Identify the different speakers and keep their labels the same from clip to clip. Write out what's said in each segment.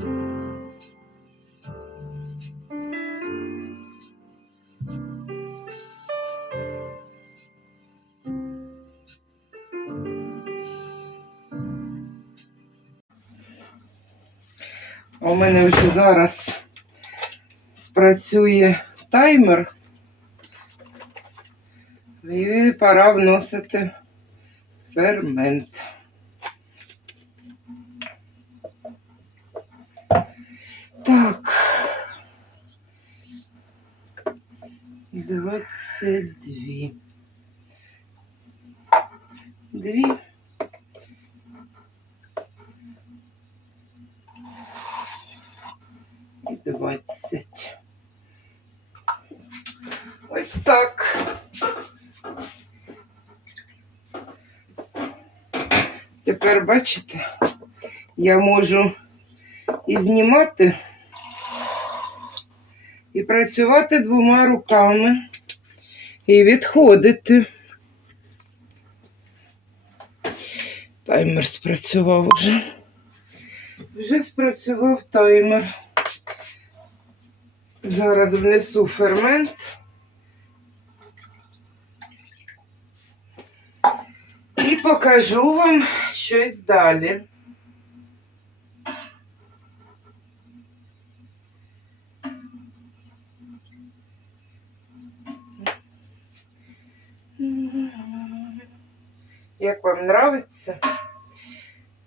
Speaker 1: У мене вже зараз спрацює таймер. І пора вносити фермент. Так. 22. Дві. І 20. Ось так. Тепер бачите, я можу і знімати, і працювати двома руками, і відходити. Таймер спрацював уже. Вже спрацював таймер. Зараз внесу фермент. І покажу вам щось далі. Як вам нравиться?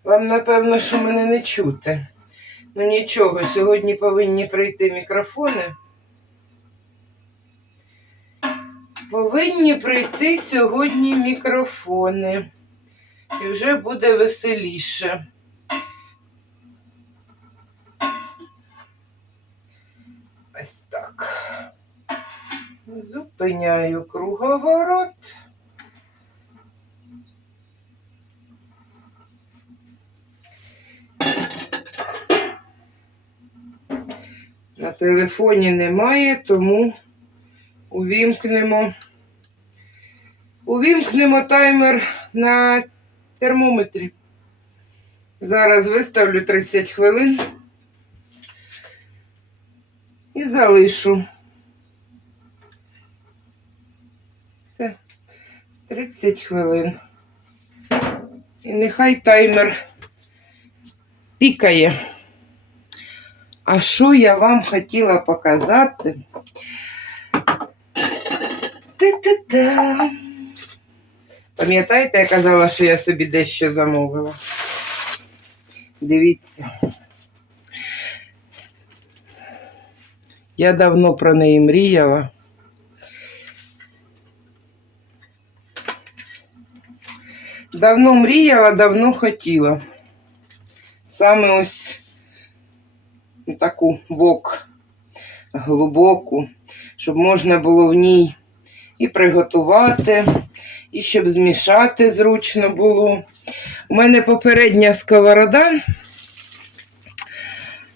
Speaker 1: Вам, напевно, що мене не чути. Ну нічого, сьогодні повинні прийти мікрофони. Повинні прийти сьогодні мікрофони. І вже буде веселіше. Ось так. Зупиняю круговорот. На телефоні немає, тому увімкнемо. Увімкнемо таймер на термометрі. Зараз виставлю 30 хвилин і залишу. 30 хвилин. І нехай таймер пікає. А що я вам хотіла показати? Та-та-та. Пам'ятаєте, я казала, що я собі дещо замовила? Дивіться. Я давно про неї мріяла. Давно мріяла, давно хотіла. Саме ось таку вок глибоку, щоб можна було в ній і приготувати, і щоб змішати зручно було. У мене попередня сковорода,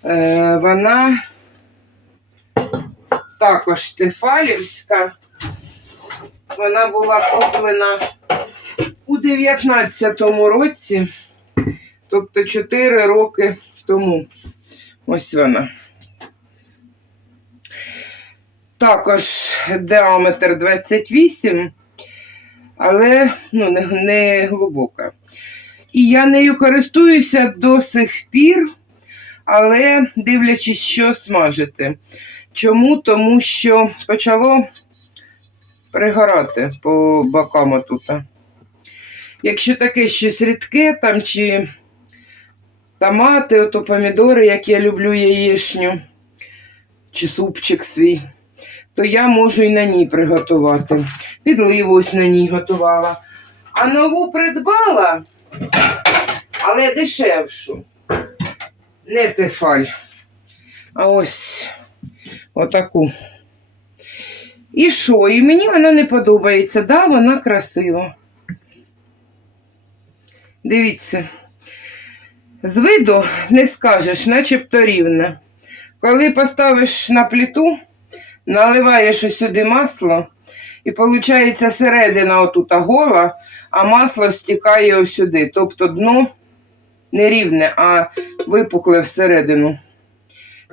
Speaker 1: е, вона також тефалівська. Вона була куплена у 19-му році, тобто 4 роки тому. Ось вона. Також діаметр 28, але ну, не, не глибока. І я нею користуюся до сих пір, але дивлячись, що смажити. Чому? Тому що почало пригорати по бокам отут. Якщо таке щось рідке, там чи томати, ото помідори, як я люблю яєшню, чи супчик свій, то я можу і на ній приготувати. Підливу ось на ній готувала. А нову придбала, але дешевшу. Не тефаль. А ось отаку. І що? І мені вона не подобається. Да, вона красива. Дивіться. З виду не скажеш, начебто рівна. Коли поставиш на плиту, наливаєш сюди масло, і виходить середина отута гола, а масло стікає ось сюди. Тобто дно не рівне, а випукле всередину.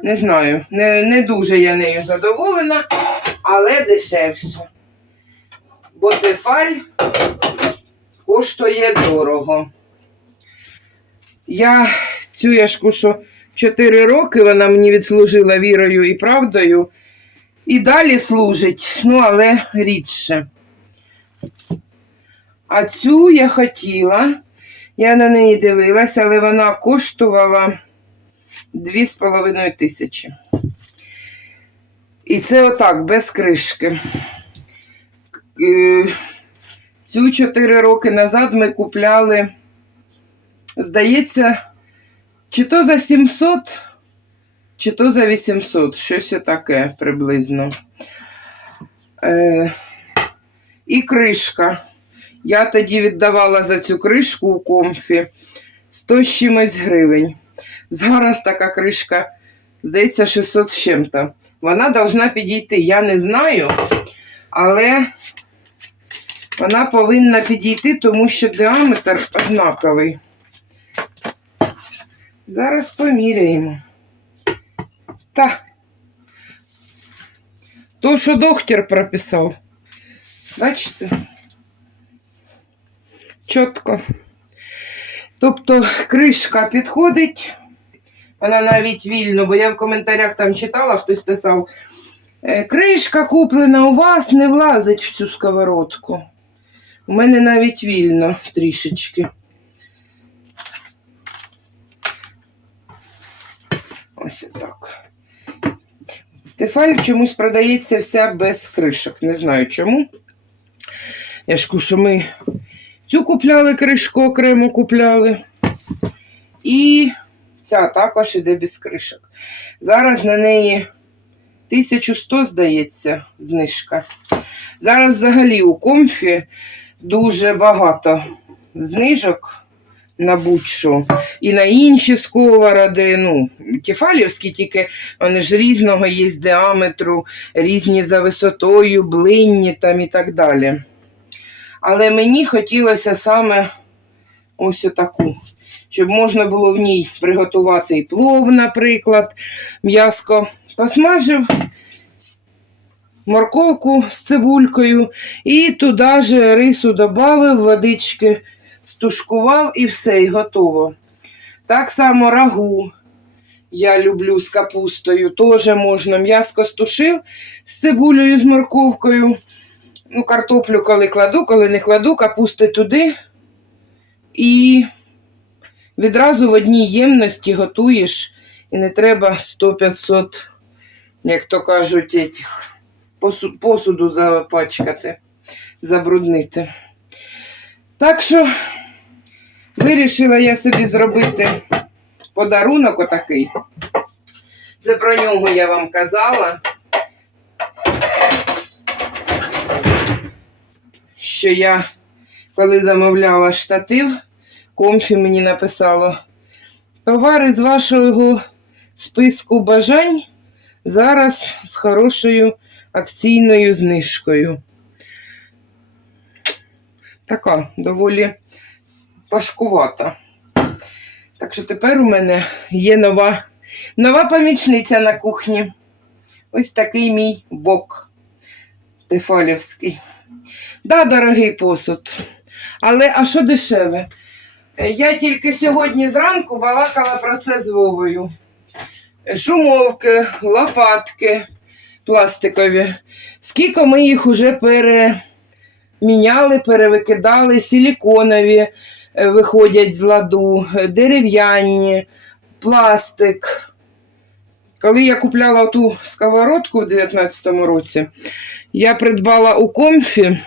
Speaker 1: Не знаю, не, не дуже я нею задоволена, але дешевше. Бо тефаль коштує дорого. Я цю яшку, що 4 роки вона мені відслужила вірою і правдою. І далі служить, ну, але рідше. А цю я хотіла, я на неї дивилася, але вона коштувала 2,5 тисячі. І це отак, без кришки. Е, Цю 4 роки назад ми купляли, здається, чи то за 700, чи то за 800, щось таке приблизно. Е, і кришка. Я тоді віддавала за цю кришку у комфі 100 з чимось гривень. Зараз така кришка, здається, 600 з чим-то. Вона должна підійти. Я не знаю, але вона повинна підійти, тому що діаметр однаковий. Зараз поміряємо. Та. То, що доктор прописав. Бачите? Чітко. Тобто кришка підходить, вона навіть вільно, бо я в коментарях там читала, хтось писав, «Е, кришка куплена у вас не влазить в цю сковородку. У мене навіть вільно трішечки. Ось так. Тефаль чомусь продається вся без кришок. Не знаю чому. Я ж що ми цю купляли кришку, окремо купляли. І ця також іде без кришок. Зараз на неї 1100, здається, знижка. Зараз взагалі у комфі дуже багато знижок на будь-що. І на інші сковороди, ну, тефалівські, тільки вони ж різного є діаметру, різні за висотою, блинні там і так далі. Але мені хотілося саме ось таку, щоб можна було в ній приготувати і плов, наприклад, м'яско посмажив морковку з цибулькою і туди ж рису додав, водички стушкував і все, і готово. Так само рагу. Я люблю з капустою, теж можна. М'яско стушив з цибулею, з морковкою. Ну, картоплю, коли кладу, коли не кладу, капусти туди. І відразу в одній ємності готуєш. І не треба 100-500, як то кажуть, посуду запачкати, забруднити. Так що вирішила я собі зробити подарунок отакий. Це про нього я вам казала. Що я, коли замовляла штатив, комфі мені написало товари з вашого списку бажань зараз з хорошою акційною знижкою. Така доволі важкувата. Так що тепер у мене є нова, нова помічниця на кухні. Ось такий мій вок тефалівський. Да, дорогий посуд. Але а що дешеве? Е, Я тільки сьогодні зранку балакала про це з Вовою. Шумовки, лопатки пластикові. Скільки ми їх уже переміняли, перевикидали, силіконові е, виходять з ладу, е, дерев'яні, пластик. Коли я купляла ту сковородку в 19-му році, я придбала у комфі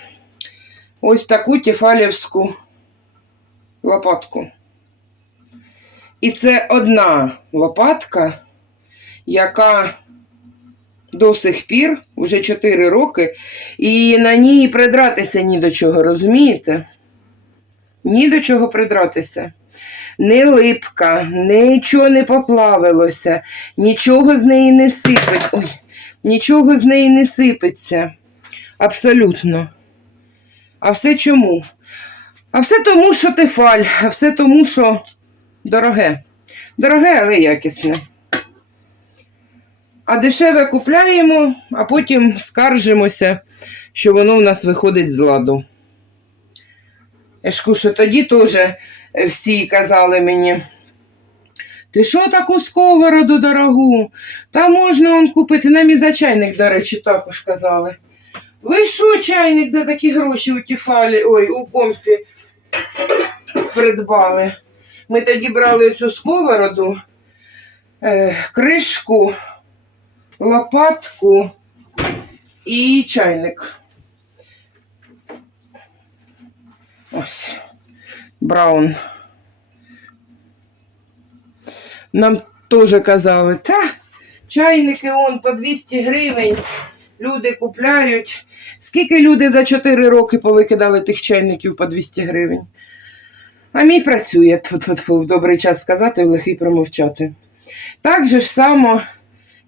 Speaker 1: ось таку тефалівську лопатку. І це одна лопатка, яка до сих пір, вже 4 роки, і на ній придратися ні до чого, розумієте? Ні до чого придратися. Не липка, нічого не поплавилося, нічого з неї не сипить. Ой, нічого з неї не сипеться. Абсолютно. А все чому? А все тому, що тефаль, а все тому, що дороге. Дороге, але якісне. А дешеве купляємо, а потім скаржимося, що воно в нас виходить з ладу. Я ж кажу, що тоді теж всі казали мені. Ти що таку сковороду дорогу? Та можна он купити. Нам і за чайник, до речі, також казали. Ви що чайник за такі гроші у Тіфалі, ой, у комфі придбали? Ми тоді брали цю сковороду, е, кришку, лопатку і чайник. Ось. Браун. Нам теж казали, та чайники он по 200 гривень. Люди купляють. Скільки люди за 4 роки повикидали тих чайників по 200 гривень? А мій працює тут в добрий час сказати, в лихий промовчати. Так же ж само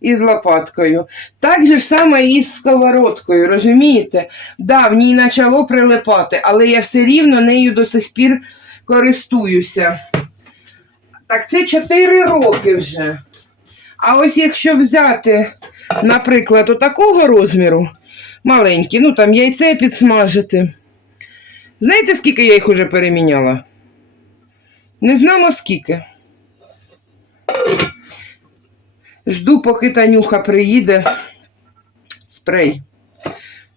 Speaker 1: і з лопаткою. Так же ж само і з сковородкою, розумієте? Да, в ній почало прилипати, але я все рівно нею до сих пір користуюся. Так це 4 роки вже. А ось якщо взяти, наприклад, отакого розміру, маленькі, ну там яйце підсмажити. Знаєте, скільки я їх уже переміняла? Не знамо скільки. Жду, поки Танюха приїде спрей,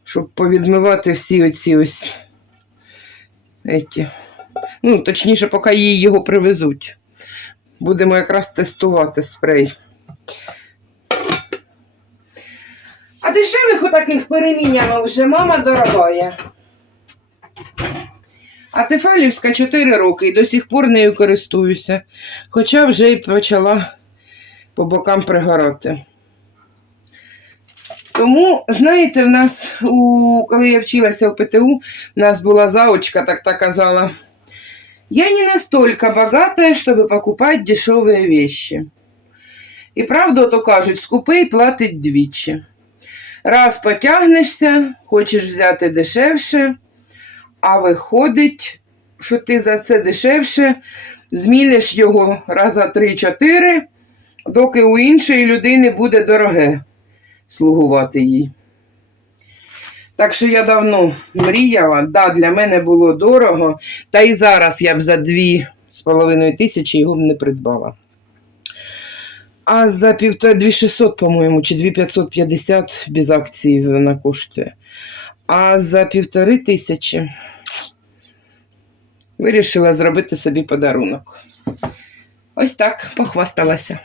Speaker 1: щоб повідмивати всі оці ось. Еті. Ну, точніше, поки їй його привезуть. Будемо якраз тестувати спрей. А дешевих отаких переміняно вже мама дорогая. А Тефалівська 4 роки і до сих пор нею користуюся, хоча вже й почала по бокам пригорати. Тому, знаєте, в нас, у, коли я вчилася в ПТУ, у нас була заочка, так та казала. Я не настолько богатая, чтобы покупать дешевые вещи. І правду то кажуть, скупий платить двічі. Раз потягнешся, хочеш взяти дешевше, а виходить, що ти за це дешевше зміниш його раза 3-4, доки у іншої людини буде дороге слугувати їй. Так що я давно мріяла, да, для мене було дорого, та і зараз я б за дві з половиною тисячі його б не придбала. А за півтора 2600, по-моєму, чи 2550 без акції вона коштує. А за півтори тисячі вирішила зробити собі подарунок. Ось так похвасталася.